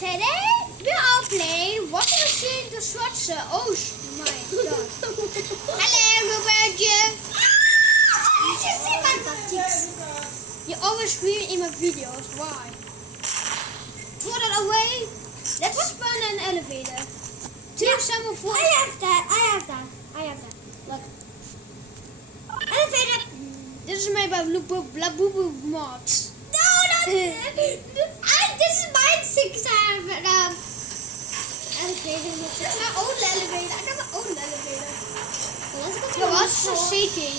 Today we are playing washing machine dishwasher. Oh my god. Hello, Robertje. You just see my butt cheeks. You always scream in my videos. Why? Throw that away. Let's spawn an elevator. Someone for I have that. Look. Elevator. This is made by Blabubu Mods. No, this is my 6 elevator. That's my own elevator. I got my own elevator. Well, let's go to Your the watch is floor. shaking.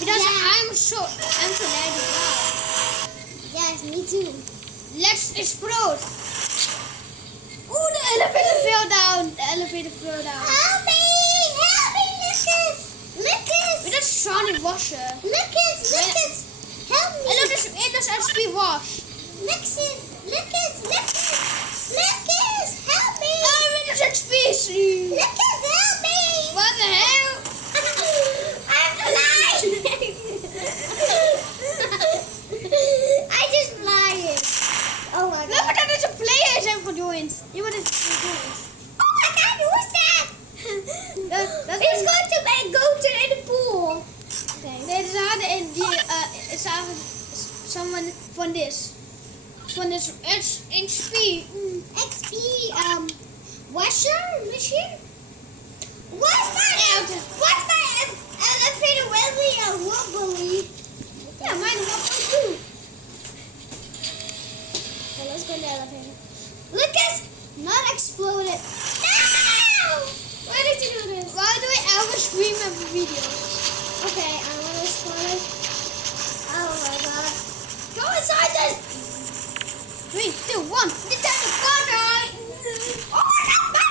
Because Yeah. I'm so lagging. Yes, me too. Let's explode. Oh, the elevator fell down. The elevator fell down. Help me, Lucas. But that's Sonic Washer. Lucas, help me. And look, it does actually wash. Lucas, help me. Oh, it is XP. Lucas, help me. What the hell? I'm flying. I just flying. Oh my Look, god. but that is a player zijn gejoined. Iemand is gejoined. Oh my god, who is that? That's He's going to go to in the pool. Okay. Nee, ze hadden in die, ze hadden someone van this. Van this XP. XP, washer machine? What's my elevator really wobbly? Ja, mine is also too. Okay, let's go in the elevator. Lucas, not exploded. No! Why did you do this? Why do we always scream every video? Okay, I want to explode. Oh my god. Go inside this! 3, 2, 1. Dit is de corner. Oh my god!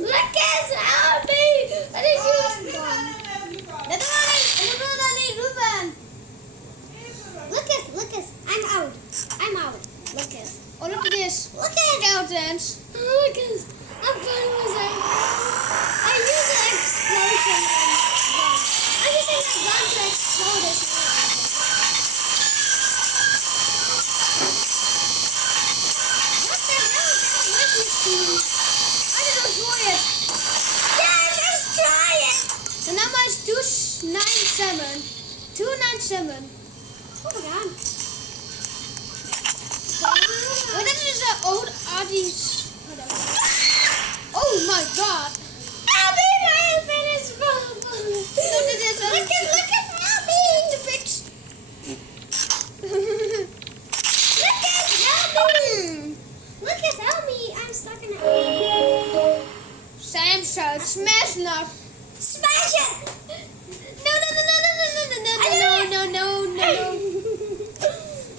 Lucas, help me! What is you? Dat is alleen Ruben. Lucas, I'm out. Lucas. Oh, look at this. Lucas! Skeletons. Lucas, I'm fine with it. I use an explosion. I'm using a gun to explode this. What the hell? That was machine. I didn't destroy it. Yes, let's try it. The number is 297. 297. Oh my god. Oh, that is an old Audis. Oh my god. Help me, my elevator is full. Look at this. Lucas, help me. To fix. Lucas, help me. Lucas, help me. I'm stuck in it. Sam shot. Smash knock. Smash it. No.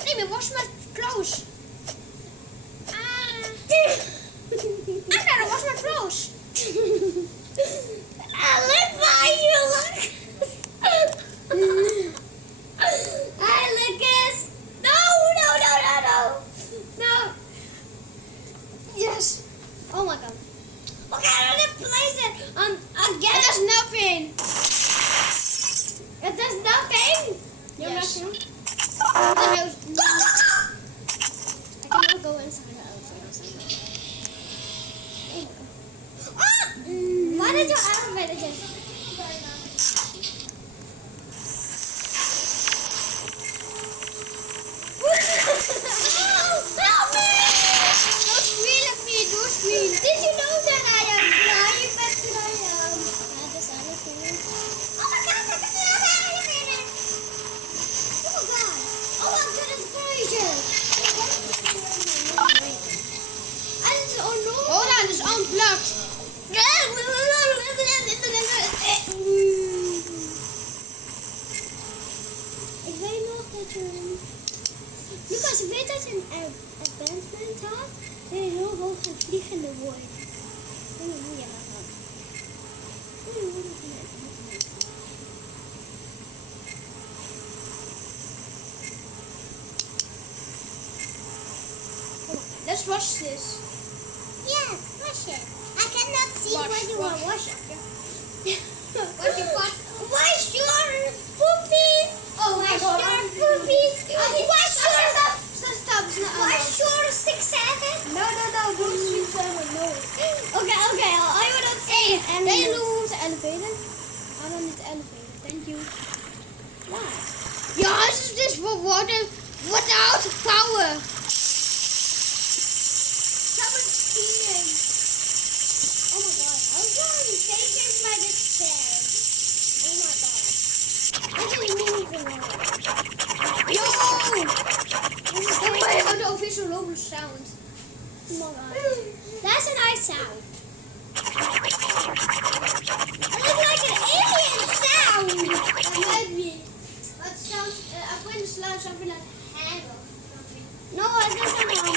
Let me wash my clothes. I gotta wash my clothes. I live by you, look. Hi, Lucas. No. Yes. Oh my god. Okay, I'm gonna place it It again. does nothing. It does nothing. Yes. Nothing. I cannot go inside the elevator. Why did your elevator just... Help me! Don't squeal at me. Don't squeal. Did you know that I am flying back to the this elevator? Oh my god, this is an elevator! Oh my goodness gracious! And it's on normal. Hold on, it's unplugged. Ik weet nog dat je... Lucas, je weet dat je een advancement had, dat je heel hoog een vliegende wordt. Ik weet niet hoe je dat had. Ik weet niet hoe dat je een advancement had. Let's wash this. Yes, wash it. I cannot see Wash, when you wash. are washing. What you want? Wash your poopy I'm on the elevator. Thank you. Why? Yeah, this is this for water without power. Someone's peeing. Oh my god. I was going to take this by the stairs. Oh my god. This is meaningful. Yo! This is The crazy. way on the official Roblox sound. Oh my god. That's a nice sound. It looks like an alien sound. Maybe. What sounds? I find the sound something like handle. No, it doesn't alien.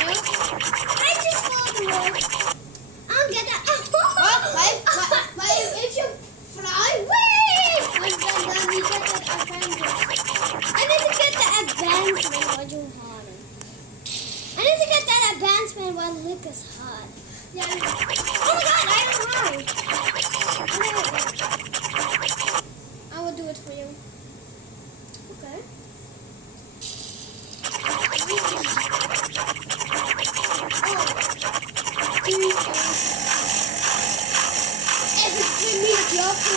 What the hell? I just followed the road. I'm gonna. But if you fly, wait! And then we get that advantage. I need to get the advancement while you're harder. I need to get that advancement while Lucas hard. Yeah. Oh my god, I don't know. I will do it for you. Okay. Every minute you have to.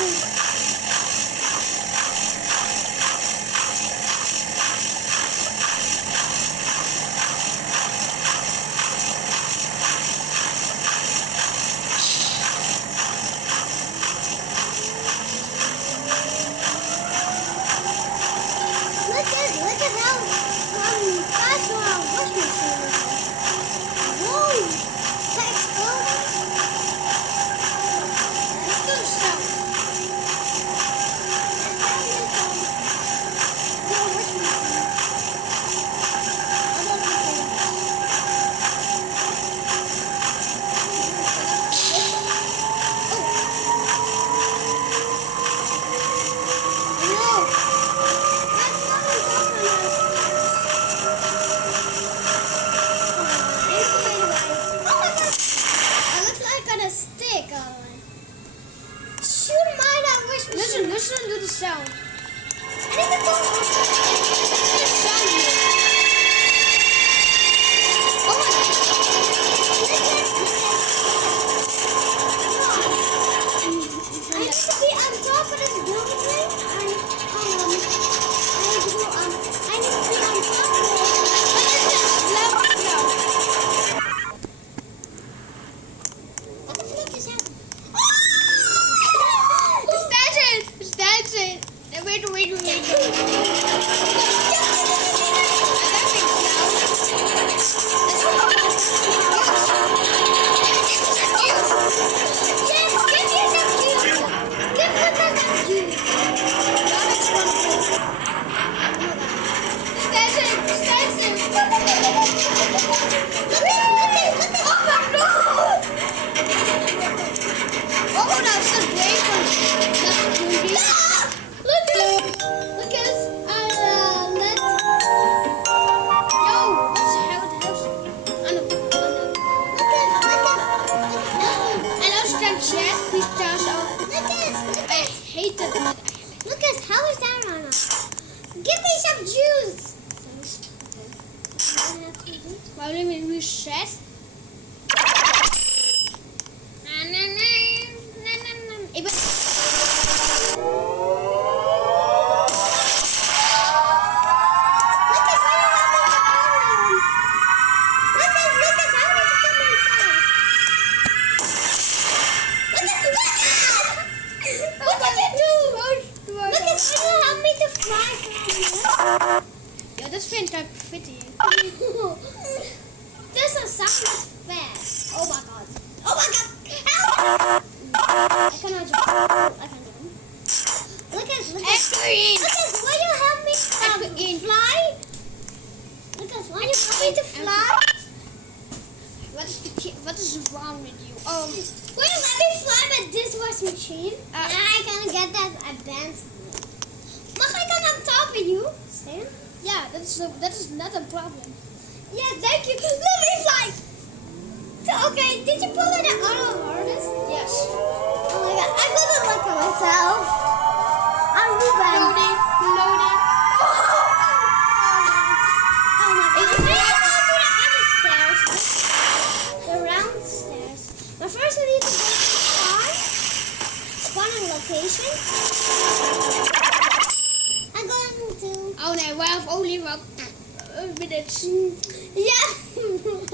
Look at how fast our wash machine is. Whoa! Is that exploding? It's still sound. Listen to the sound. Lucas, how is that on us? Give me some juice! Well, let me reset. Ik ben... Ja, dat vind ik pretty. This is something fast. Oh my god. Oh my god. Help! I cannot jump. I can jump. Lucas, Lucas, will you help me fly? Lucas, will you help me to fly? What is wrong with you? Will you let me fly with this washing machine? And I can get that advanced. Mag I come on top of you? Stand? Yeah, that is not a problem. Yes, thank you. Let me fly. So, okay, did you pull it the auto harness? Yes. Oh my god, I'm gonna look at myself. I'm Ruben. Loading. Oh my god. If we go to the other stairs, the round stairs. But first we need to go to the car. spawning location. I'm going to... Oh nee, we have only wat minutes. Ja. Ik wil nog een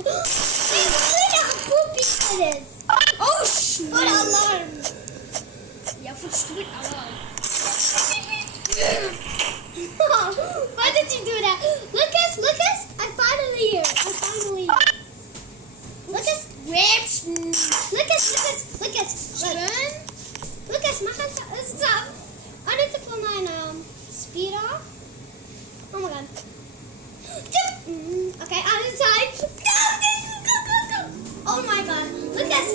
poepje in het. Oh, Voor de alarm. Ja, voor het street alarm. Why did you do that? Lucas, I'm finally here. Lucas, Rips. Lucas. Spun. Lucas, mag ik stop? I need to put my speed off. Oh my god. Okay, out of time. Go. Oh my god. Lucas,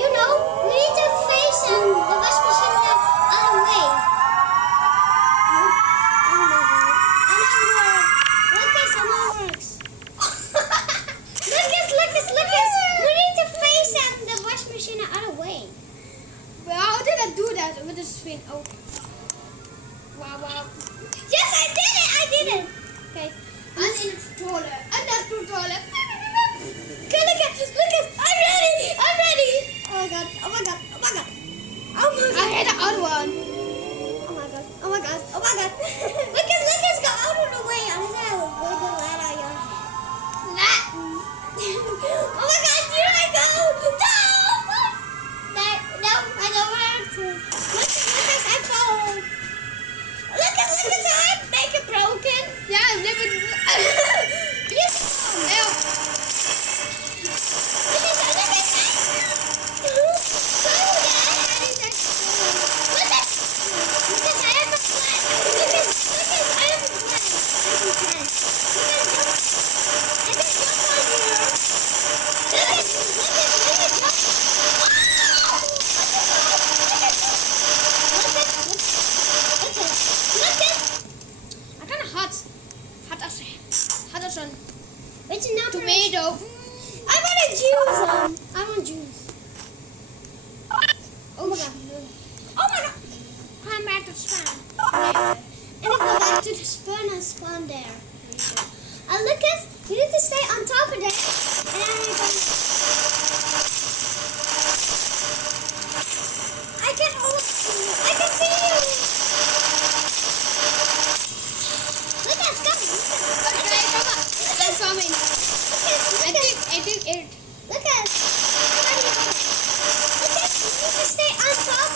you know, we need to face the wash machine out of the way. Oh my god. And it works. Lucas, and it works. Lucas. We need to face the wash machine out of the way. Well, how did I do that with the spin? Oh. Wow. Yes, I did it. Okay. I'm in the toilet. And that's the toilet. Okay, Lucas, I'm ready. Oh my god. I hit the other one. Oh my god. Lucas, go out of the way. I'm gonna go the light out your head. Oh my god, here I go. No, I don't want to. Lucas, I fall. Lucas, I make it broken. Yeah, I've never. Yes. Help. I kind of hot. Hot as een It's not tomato. I want juice. Oh my god. Come back to spawn. And then go back to the spawn there. Lucas, you need to stay on top of that. And I can see you. Lucas, come. Okay, come on. That's coming. I think it. Lucas, you need to stay on top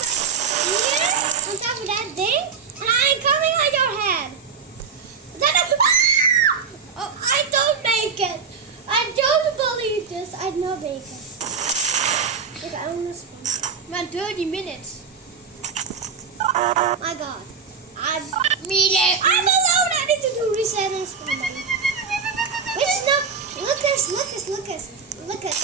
here, on top of that thing, and I'm coming on your head. Oh, I don't make it. I don't believe this. I don't make it. Okay, I want to spawn. Man, 30 minutes. My god. I'm alone. I need to do reset and spawn. Which no? Lucas. Which no? Lucas.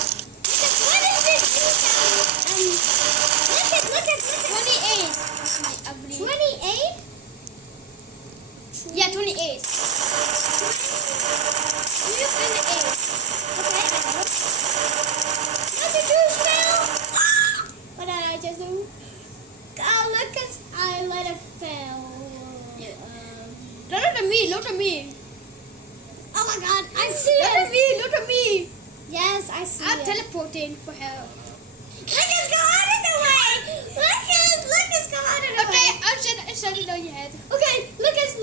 What is this you sound? Lucas. 28. I believe. 28? Yeah, 28. We're 28. Okay, I know. What did you fail? What did I just do? Oh, Lucas, I let it fail. Look at me. Oh my god, I see Look at me. Yes, I see I'm it. teleporting for help. Lucas, go out of the way! Lucas, go out of the Okay, way! I'll set it on your head. Okay, Lucas.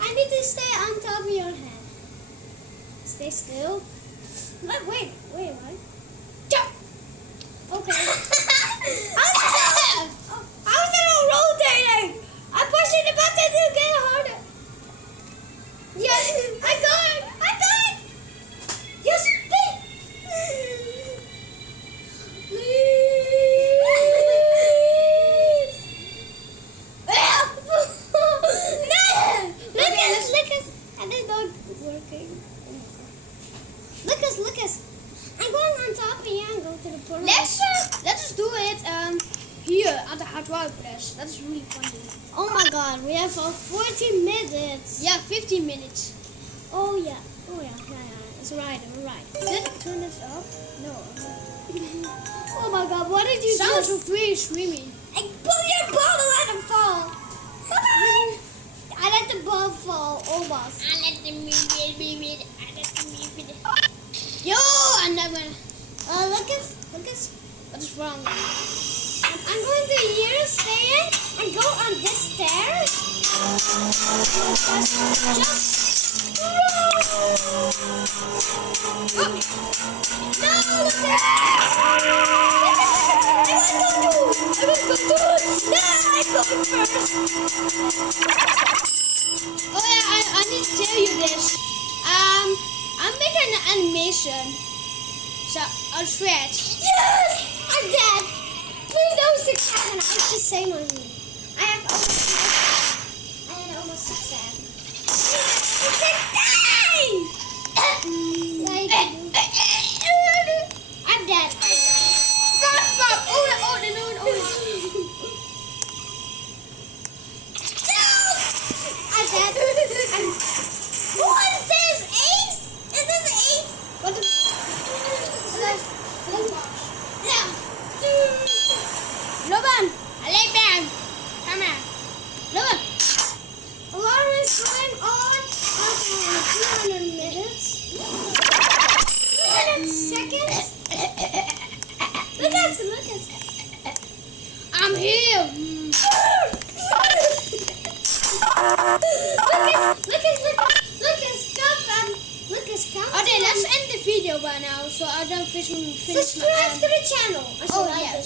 I need to stay on top of your head. Stay still. Wait, what? Jump! Okay. How's it all rotating? I'm pushing the button to get harder. Yes, I got it. Yes, Lucas, and it's not working. Lucas, I'm going on top of you and go to the portal. Let's just do it here at the hard wire press. That's really funny. Oh my god, we have 14 minutes. Yeah, 15 minutes. Oh yeah. It's right, alright. Did it turn this off? No. Oh my god, what did you Sounds do? so really screaming. I pull your bottle and it fall. I let the above almost. Yo, and then Lucas, what is wrong? I'm going to here stay and go on this stairs. Just no, Lucas! Oh yeah, I need to tell you this. I'm making an animation. So I'll stretch. Yes! I'm dead! Please don't success and I have the same on me. I had almost success. It's a die! I'm dead. Stop! Oh, no. I'm dead. What is this? Ace? Is this Ace? What the? Yeah. Loban, I like them. Come on. Loban. Alarm is going on after 200 minutes. 200 seconds. Lucas. I'm here. Lucas, come. Okay, let's end the video by now so I don't finish my Subscribe to the channel. Oh, yes.